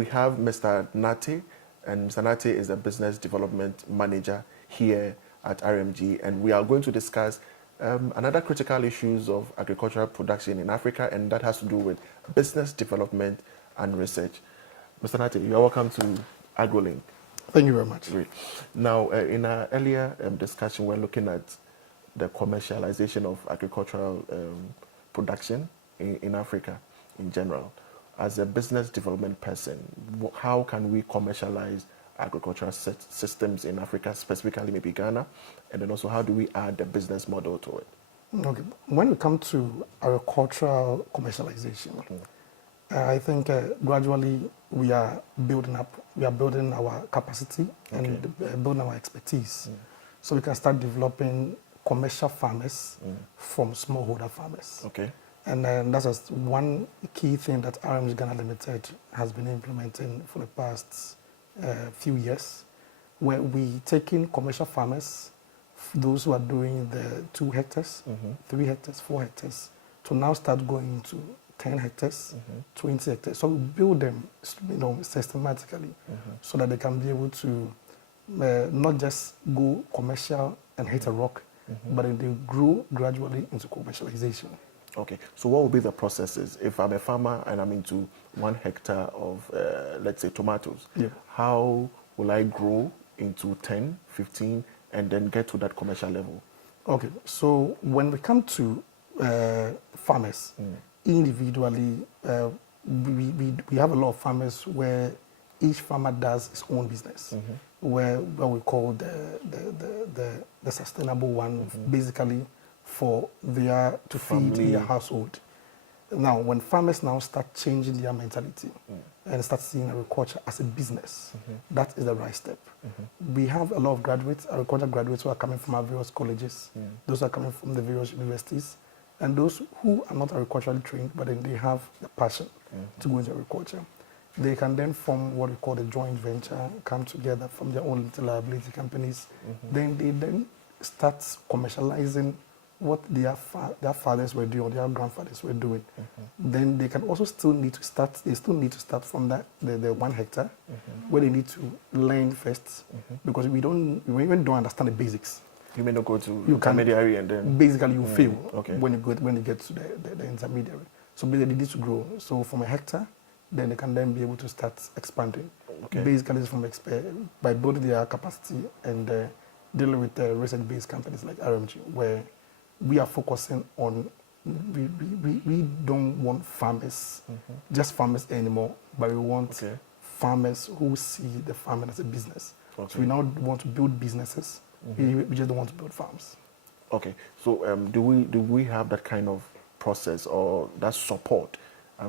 we have Mr. Nartey, and Mr. Nartey is the Business Development Manager here at RMG, and we are going to discuss another critical issues of agricultural production in Africa, and that has to do with business development and research. Mr. Nartey, you are welcome to AgroLink. Thank you very much. Great. Now, in our earlier discussion, we're looking at the commercialization of agricultural production in Africa in general. As a business development person, how can we commercialize agricultural systems in Africa, specifically maybe Ghana, and then also how do we add the business model to it? Okay. When we come to agricultural commercialization, I think gradually we are building our capacity and building our expertise, so we can start developing commercial farmers from smallholder farmers. Okay. And that's just one key thing that RMG Ghana Limited has been implementing for the past few years, where we take in commercial farmers, those who are doing the 2 hectares, 3 hectares, 4 hectares, to now start going to 10 hectares, 20 hectares. So we build them, systematically, so that they can be able to not just go commercial and hit a rock, but then they grow gradually into commercialization. Okay, so what will be the processes? If I'm a farmer and I'm into 1 hectare of, let's say, tomatoes, how will I grow into 10, 15, and then get to that commercial level? Okay, so when we come to farmers, individually, we have a lot of farmers where each farmer does his own business, where we call the sustainable one, basically for to feed their household. Now, when farmers now start changing their mentality and start seeing agriculture as a business, that is the right step. We have a lot of graduates, agriculture graduates, who are coming from our various colleges, those who are coming from the various universities, and those who are not agriculturally trained, but then they have the passion to go into agriculture. They can then form what we call a joint venture, come together from their own limited liability companies. Then they then start commercializing what their fathers were doing or their grandfathers were doing. Then they can also still need to start from the 1 hectare, where they need to learn first, because we even don't understand the basics. You may not go to intermediary and then... Basically you fail when you get to the intermediary. So basically they need to grow. So from a hectare, then they can then be able to start expanding. Basically by building their capacity and dealing with research-based companies like RMG, where we are focusing on, we don't want farmers, just farmers anymore, but we want farmers who see the farming as a business. So we now want to build businesses, we just don't want to build farms. Okay, so do we have that kind of process or that support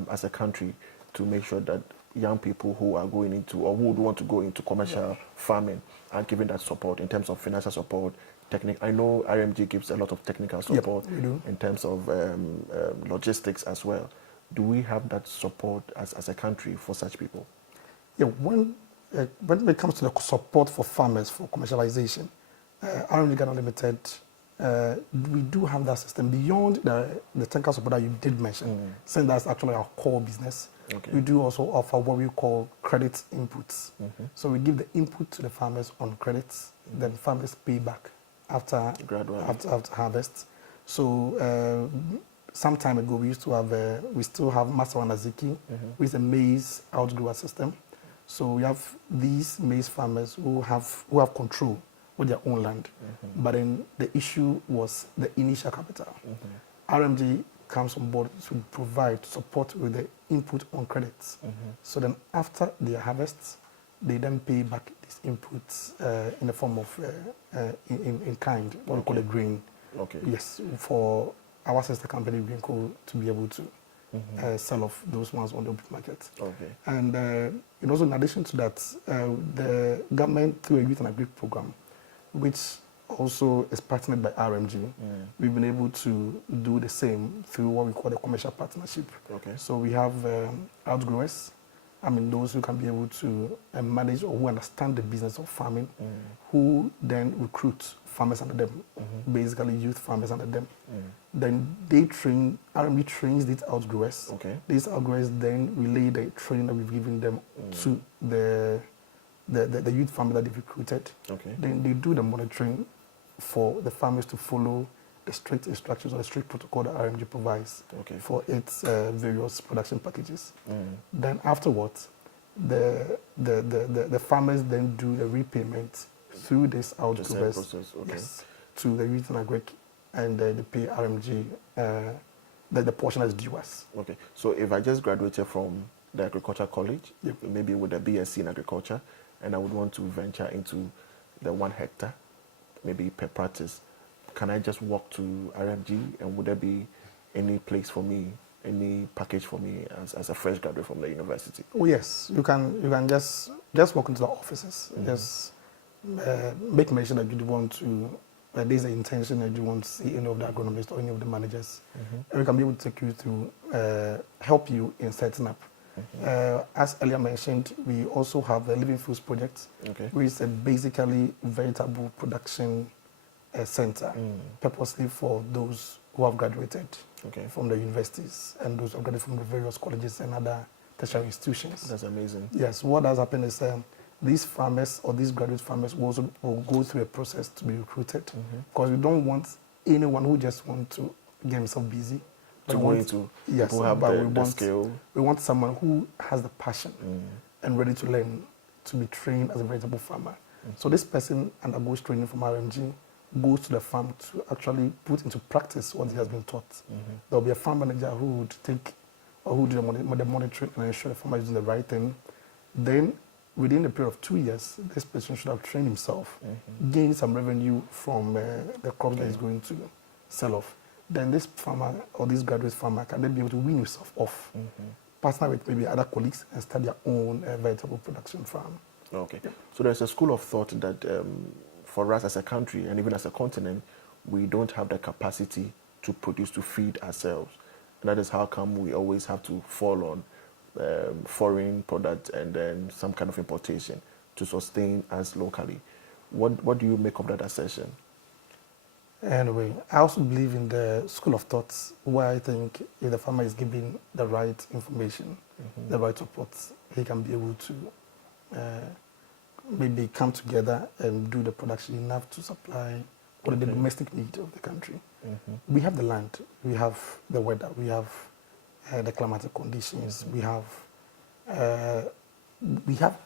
as a country to make sure that young people who are going into or who would want to go into commercial farming are given that support in terms of financial support? I know RMG gives a lot of technical support in terms of logistics as well. Do we have that support as a country for such people? Yeah, when it comes to the support for farmers for commercialization, RMG Ghana Limited, we do have that system beyond the technical support that you did mention, since that's actually our core business. We do also offer what we call credit inputs. So we give the input to the farmers on credits, then farmers pay back after harvest. So some time ago we used to have we still have Master Wanaziki, which is a maize outgrower system. So we have these maize farmers who have control with their own land. But then the issue was the initial capital. RMG comes on board to provide support with the input on credits. So then after their harvests, they then pay back these inputs in the form of in kind, what we call a grain. Yes, for our sister company, Greenco, to be able to sell off those ones on the open market. And also in addition to that, the government, through a youth and agri program, which also is partnered by RMG, we've been able to do the same through what we call the commercial partnership. So we have outgrowers I mean, those who can be able to manage or who understand the business of farming, who then recruit farmers under them, basically youth farmers under them. Then they train, RMG trains these outgrowers. Okay. These outgrowers then relay the training that we've given them to the youth farmer that they've recruited. Okay. Then they do the monitoring for the farmers to follow the strict instructions or the strict protocol that RMG provides Okay. for its various production packages. Then afterwards, the farmers then do the repayment through this outgrowers, process, okay. yes, to the youth and agric, and they pay RMG the portion that's due us. Okay. So if I just graduated from the agriculture college, Yep. maybe with a BSc in agriculture, and I would want to venture into the 1 hectare, maybe per practice, can I just walk to RMG, and would there be any place for me, any package for me as a fresh graduate from the university? Oh yes, you can just walk into the offices. Just make mention that you want to. There's an intention that you want to see any of the agronomists or any of the managers, and we can be able to take you through, help you in setting up. As earlier mentioned, we also have the Living Foods Project, Okay. which is a basically vegetable production center, purposely for those who have graduated Okay. from the universities and those who have graduated from the various colleges and other tertiary institutions. That's amazing. Yes, what has happened is these farmers or these graduate farmers will also will go through a process to be recruited, because we don't want anyone who just wants to get himself busy. To We go want- into yes, people have but the skill. we want someone who has the passion and ready to learn to be trained as a vegetable farmer. So this person undergoes training from RMG, goes to the farm to actually put into practice what he has been taught. There will be a farm manager who would take or who do the monitoring and ensure the farmer is doing the right thing. Then within the period of 2 years, this person should have trained himself, gain some revenue from the crops that he's going to sell off. Then this farmer or this graduate farmer can then be able to wean himself off, partner with maybe other colleagues and start their own vegetable production farm. Okay. So there's a school of thought that for us as a country and even as a continent, we don't have the capacity to produce, to feed ourselves. And that is how come we always have to fall on foreign products and then some kind of importation to sustain us locally. What do you make of that assertion? Anyway, I also believe in the school of thoughts where I think if the farmer is given the right information, the right support, he can be able to maybe come together and do the production enough to supply what the domestic need of the country. We have the land, we have the weather, we have the climatic conditions, we have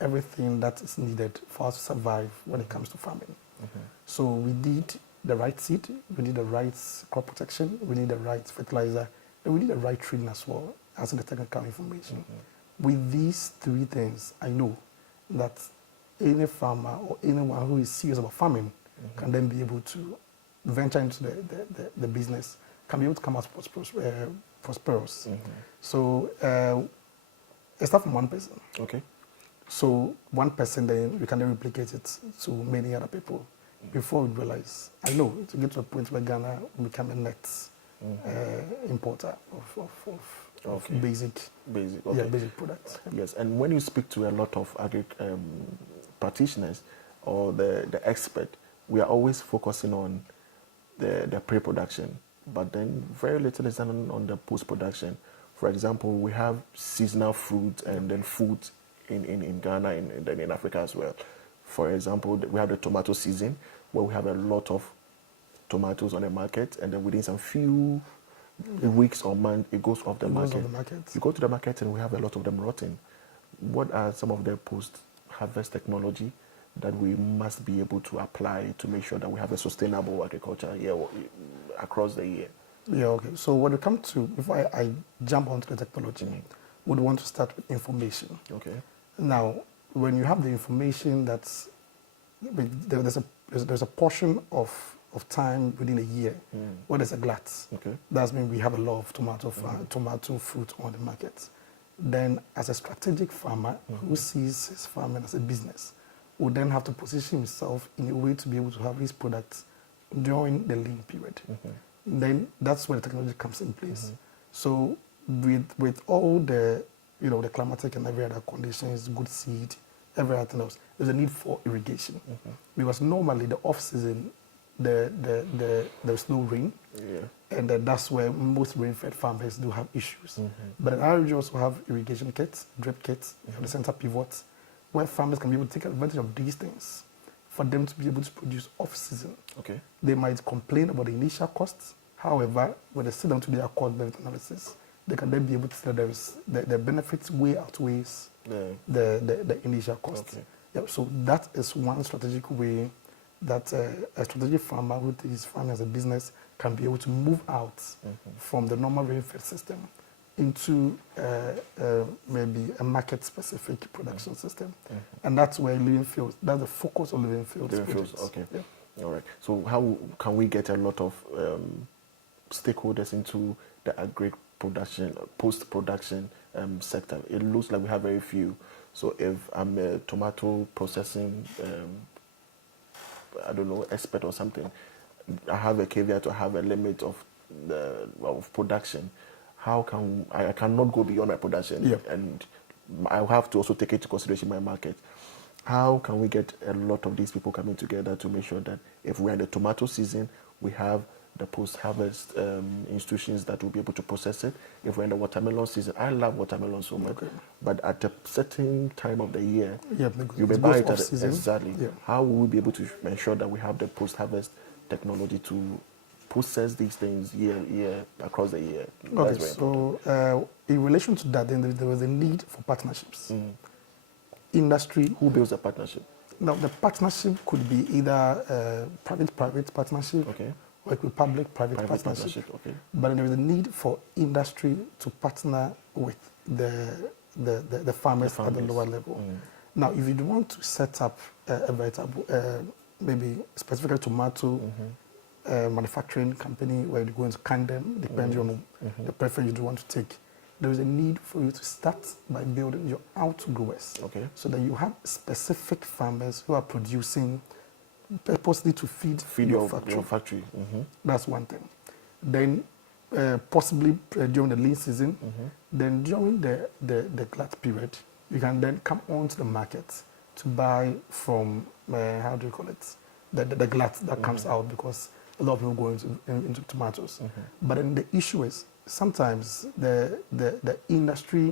everything that is needed for us to survive when it comes to farming. So we need the right seed, we need the right crop protection, we need the right fertilizer, and we need the right training as well as the technical information. With these three things, I know that any farmer or anyone who is serious about farming can then be able to venture into the business, can be able to come out prosperous. So it starts from one person. Okay. So one person, then we can then replicate it to many other people. Before we realize, I know to get to a point where Ghana will become a net importer of basic products. Yes, and when you speak to a lot of practitioners or the expert, we are always focusing on the pre-production, but then very little is done on the post-production. For example, we have seasonal fruit and then food in Ghana and then in Africa as well. For example, we have the tomato season where we have a lot of tomatoes on the market, and then within some few weeks or months, it goes off the market. You go to the market and we have a lot of them rotting. What are some of the post-harvest technology that we must be able to apply to make sure that we have a sustainable agriculture here across the year? Yeah, okay. So when it comes to, before I jump onto the technology, we'd want to start with information. Okay. Now, when you have the information, there's a portion of time within a year where there's a glut. Okay. That means we have a lot of tomato fruit on the market. Then, as a strategic farmer who sees his farming as a business, would then have to position himself in a way to be able to have his products during the lean period. Then that's where the technology comes in place. So with all the the climatic and every other conditions, good seed, everything else, there's a need for irrigation. Because normally the off-season, there's no rain, and that's where most rain-fed farmers do have issues. But in RMG also have irrigation kits, drip kits, the center pivots, where farmers can be able to take advantage of these things for them to be able to produce off-season. Okay. They might complain about the initial costs. However, when they sit down to their cost-benefit analysis, they can then be able to say that the benefits way outweighs the initial costs. Okay. Yeah, so that is one strategic way that a strategic farmer who is farming as a business can be able to move out from the normal rain-fed system into maybe a market-specific production system. And that's where Living Fields, that's the focus of Living Fields. Living Fields, okay. Yeah. All right. So how can we get a lot of stakeholders into the agri-production, post-production sector? It looks like we have very few. So if I'm a tomato processing, I don't know, expert or something, I have a caveat to have a limit of production. How can I cannot go beyond my production, and I have to also take into consideration my market. How can we get a lot of these people coming together to make sure that if we're in the tomato season, we have the post-harvest institutions that will be able to process it? If we're in the watermelon season, I love watermelon so much, but at a certain time of the year, you may buy it at exactly. How will we be able to ensure that we have the post-harvest technology to process these things year across the year? Okay, so in relation to that, then there was a need for partnerships. Industry. Who builds a partnership? Now, the partnership could be either private partnership, or it could be public-private partnership. But there is a need for industry to partner with the farmers at the lower level. Now, if you want to set up a veritable, maybe specifically tomato manufacturing company where you go into can them, depending on the preference you want to take, there is a need for you to start by building your outgrowers, so that you have specific farmers who are producing purposely to feed your factory. That's one thing. Then possibly during the lean season, then during the glut period, you can then come onto the market to buy from, how do you call it, the glut that comes out, because a lot of people go into tomatoes. But then the issue is, sometimes the industry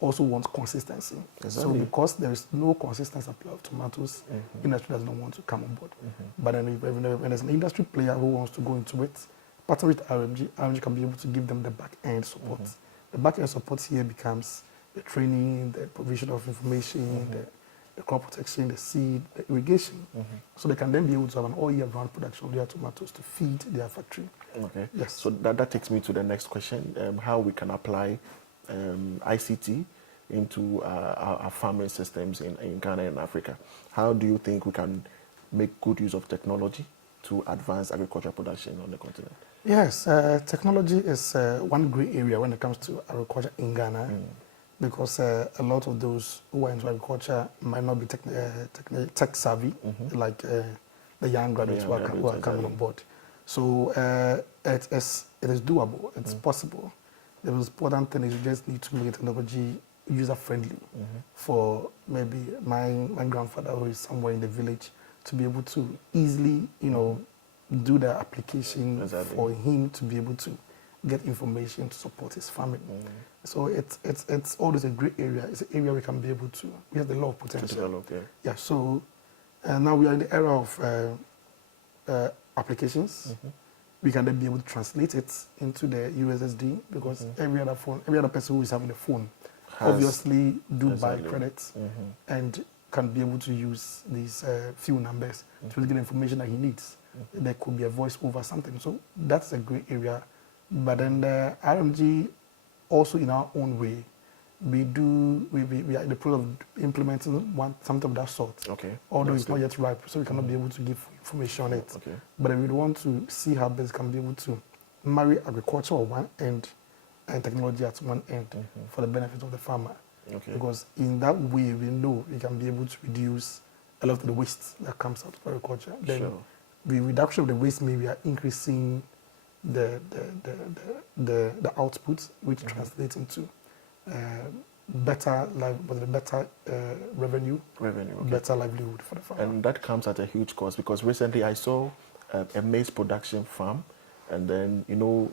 also wants consistency. So because there is no consistent supply of tomatoes, industry does not want to come on board. But then when there's an industry player who wants to go into it, partner with RMG can be able to give them the back-end support. The back-end support here becomes the training, the provision of information, the crop protection, the seed, the irrigation. So they can then be able to have an all-year-round production of their tomatoes to feed their factory. Yes. So that takes me to the next question, how we can apply ICT into our farming systems in Ghana and Africa. How do you think we can make good use of technology to advance agricultural production on the continent? Yes, technology is one great area when it comes to agriculture in Ghana, because a lot of those who are into agriculture might not be tech savvy, like the young graduates who are coming on board. So it is doable, it's possible. The most important thing is you just need to make technology user-friendly for maybe my grandfather who is somewhere in the village to be able to easily, do the application for him to be able to get information to support his family. So it's always a great area. It's an area we can be able to, we have a lot of potential. So now we are in the era of applications. We can then be able to translate it into the USSD, because every other person who is having a phone obviously do buy credits and can be able to use these few numbers to get information that he needs. There could be a voice over something. So that's a great area. But then the RMG, also in our own way, we are in the process of implementing something of that sort. Although it's not yet ripe, so we cannot be able to give information on it. But we want to see how best can be able to marry agriculture at one end and technology at one end for the benefit of the farmer. Because in that way, we know we can be able to reduce a lot of the waste that comes out of agriculture. Then the reduction of the waste means we are increasing the output, which translates into better revenue, Revenue, okay. better livelihood for the farmer. And that comes at a huge cost, because recently I saw a maize production farm, and then, you know,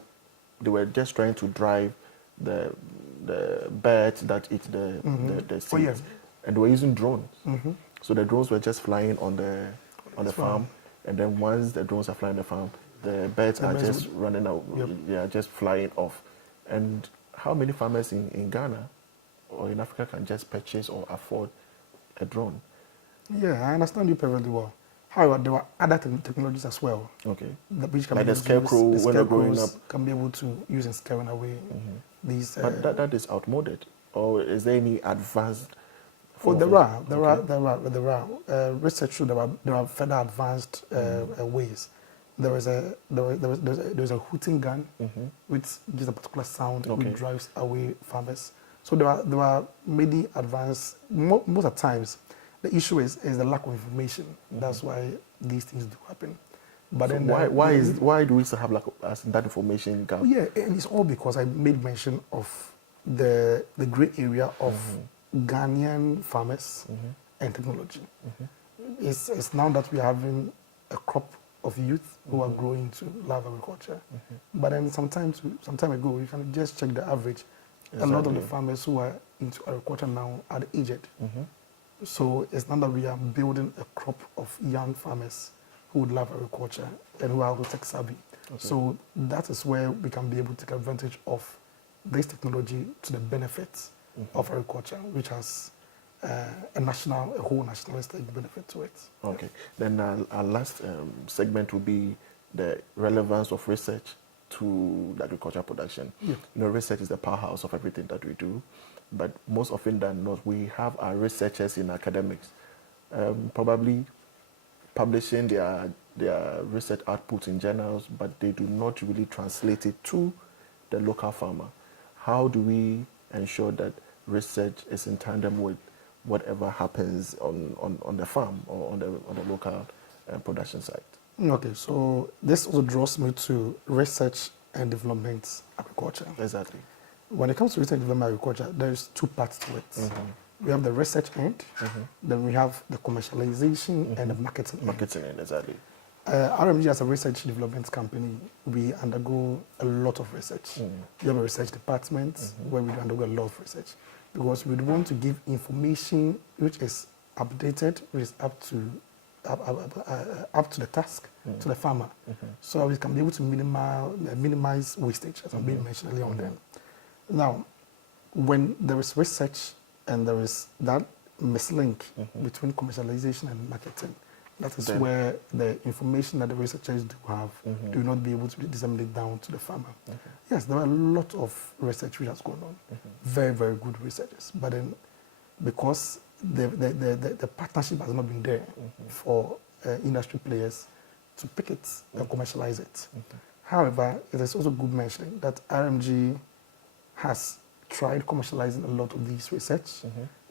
they were just trying to drive the birds that eat the seeds. Oh, yeah. And they were using drones. So the drones were just flying on the farm, and then once the drones are flying on the farm, the birds are just running out. Yep. They are just flying off. And how many farmers in Ghana or in Africa can just purchase or afford a drone? Yeah, I understand you perfectly well. However, there were other technologies as well. Okay. Which can Like be the able to use- scarecrow, the when they're growing scarecrows up. can be able to use in scaring away these. But that is outmoded. Or is there any advanced? Oh, form there of it? are research show there are further advanced ways. There's a hooting gun which gives a particular sound which drives away farmers. So there are many advanced. Most of the times, the issue is the lack of information. That's why these things do happen. But So then why do we still have that information gap? Oh, yeah, and it's all because I made mention of the gray area of Ghanaian farmers and technology. It's now that we're having a crop of youth who are growing to love agriculture. But then some time ago, you can just check the average. A lot of the farmers who are into agriculture now are aged. So it's not that we are building a crop of young farmers who would love agriculture and who are also tech savvy. So that is where we can be able to take advantage of this technology to the benefits of agriculture, which has a whole nationalistic benefit to it. Okay. Then our last segment will be the relevance of research to the agricultural production. Yeah. You know, research is the powerhouse of everything that we do, but most often than not, we have our researchers in academics, probably publishing their research output in journals, but they do not really translate it to the local farmer. How do we ensure that research is in tandem with whatever happens on the farm or on the local production site? Okay, so this also draws me to research and development agriculture. Exactly. When it comes to research and development agriculture, there's two parts to it. We have the research end, then we have the commercialization and the marketing end. Marketing end, exactly. RMG as a research development company, we undergo a lot of research. We have a research department where we undergo a lot of research because we want to give information which is updated, which is up to the task to the farmer, so we can be able to minimize wastage, as I've been mentioning earlier on. Then, now, when there is research and there is that mislink between commercialization and marketing, that is where the information that the researchers do have do not be able to be disseminated down to the farmer. Yes, there are a lot of research which has gone on, very, very good researchers, but then because the partnership has not been there for industry players to pick it and commercialize it. However, it is also good mentioning that RMG has tried commercializing a lot of these research.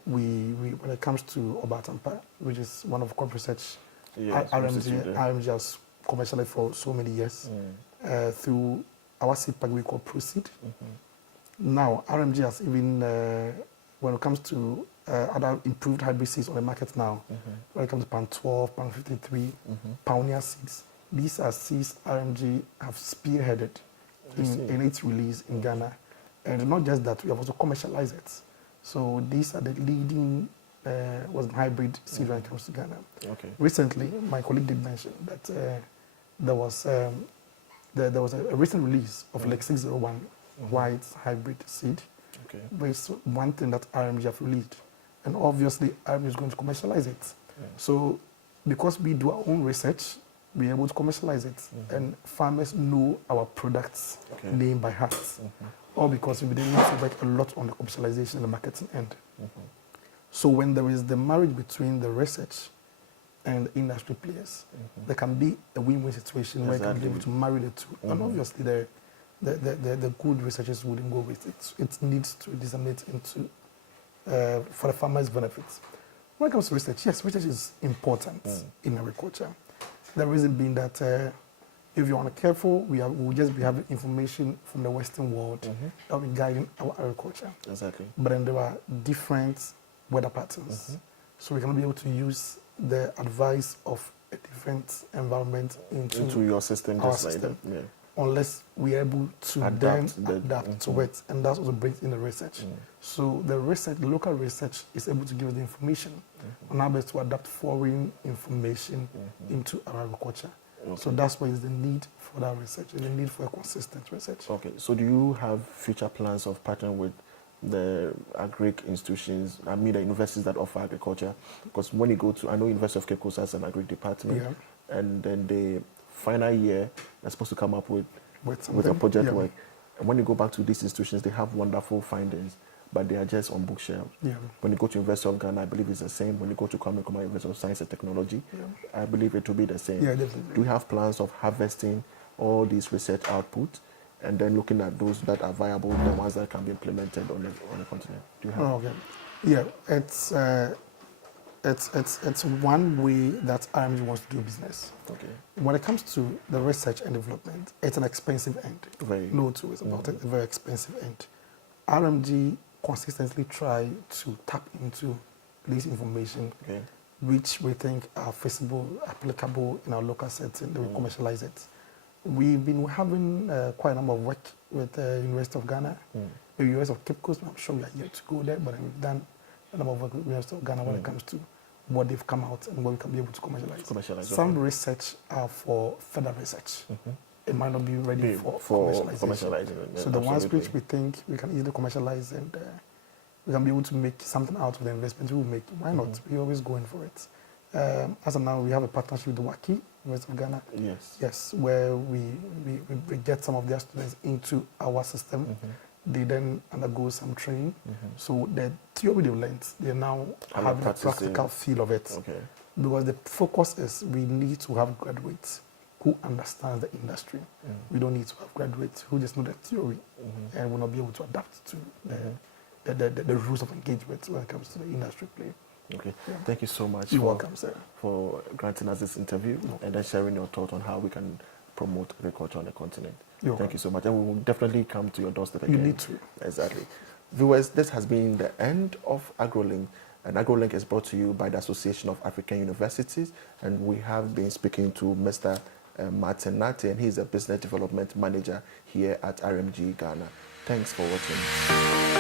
When it comes to Obatampa, which is one of corporate research, RMG has commercialized for so many years through our seed pack we call Proceed. Now, RMG has even, when it comes to other improved hybrid seeds on the market now, when it comes to Pan 12, Pan 53, Pioneer seeds, these are seeds RMG have spearheaded in its release in Ghana. And not just that, we have also commercialized it. So these are the leading hybrid seed when it comes to Ghana. Okay. Recently, my colleague did mention that there was a recent release of Lake 601 white hybrid seed. Okay. But it's one thing that RMG have released. And obviously, RMG is going to commercialize it. So because we do our own research, we're able to commercialize it. And farmers know our products name by heart. All because we've been able to work a lot on the commercialization and the marketing end. So when there is the marriage between the research and the industry players, there can be a win-win situation where you can be able to marry the two. And obviously, the good researchers wouldn't go with it. It needs to disseminate into for the farmers' benefits. When it comes to research, yes, research is important in agriculture. The reason being that If you're careful, we'll just be having information from the Western world that will be guiding our agriculture. Exactly. But then there are different weather patterns. So we cannot be able to use the advice of a different environment into your system, our just system, like that. Yeah. unless we're able to Adapt adapt to it. And that's also brings in the research. So the local research is able to give us the information on how best to adapt foreign information into our agriculture. Okay. So that's why there's the need for that research, and the need for a consistent research. Okay, so do you have future plans of partnering with the agric institutions, I mean the universities that offer agriculture? Because when you go to, I know University of Cape Coast has an agric department, and then the final year, they're supposed to come up with a project work. And when you go back to these institutions, they have wonderful findings, but they are just on bookshelves. When you go to University of Ghana, I believe it's the same. When you go to Kwame University of Science and Technology, I believe it will be the same. Definitely. Do you have plans of harvesting all these research output and then looking at those that are viable, the ones that can be implemented on the continent? Do you have? Okay. Yeah, it's one way that RMG wants to do business. Okay. When it comes to the research and development, it's an expensive end. Very. No two ways about it. A very expensive end. RMG consistently try to tap into this information, which we think are feasible, applicable in our local setting, that we commercialize it. We've been having quite a number of work with the University of Ghana, the University of Cape Coast. I'm sure we are yet to go there, but we've done a number of work with the University of Ghana when it comes to what they've come out and what we can be able to commercialize. Some research are for further research. It might not be ready for commercialization. So the ones which we think we can easily commercialize and we can be able to make something out of the investment we will make. Why not? We're always going for it. As of now, we have a partnership with the WACI, University of Ghana. Yes, where we get some of their students into our system. They then undergo some training. So the theory they've learned, they now have the practical feel of it. Because the focus is we need to have graduates who understand the industry. We don't need to have graduates who just know the theory and will not be able to adapt to the rules of engagement when it comes to the industry play. Okay, thank you so much. You're welcome, sir. For granting us this interview and then sharing your thoughts on how we can promote agriculture on the continent. Thank you so much. And we will definitely come to your doorstep again. You need to. Exactly. Viewers, this has been the end of AgroLink. And AgroLink is brought to you by the Association of African Universities. And we have been speaking to Mr. Martin Nartey, and he's a Business Development Manager here at RMG Ghana. Thanks for watching.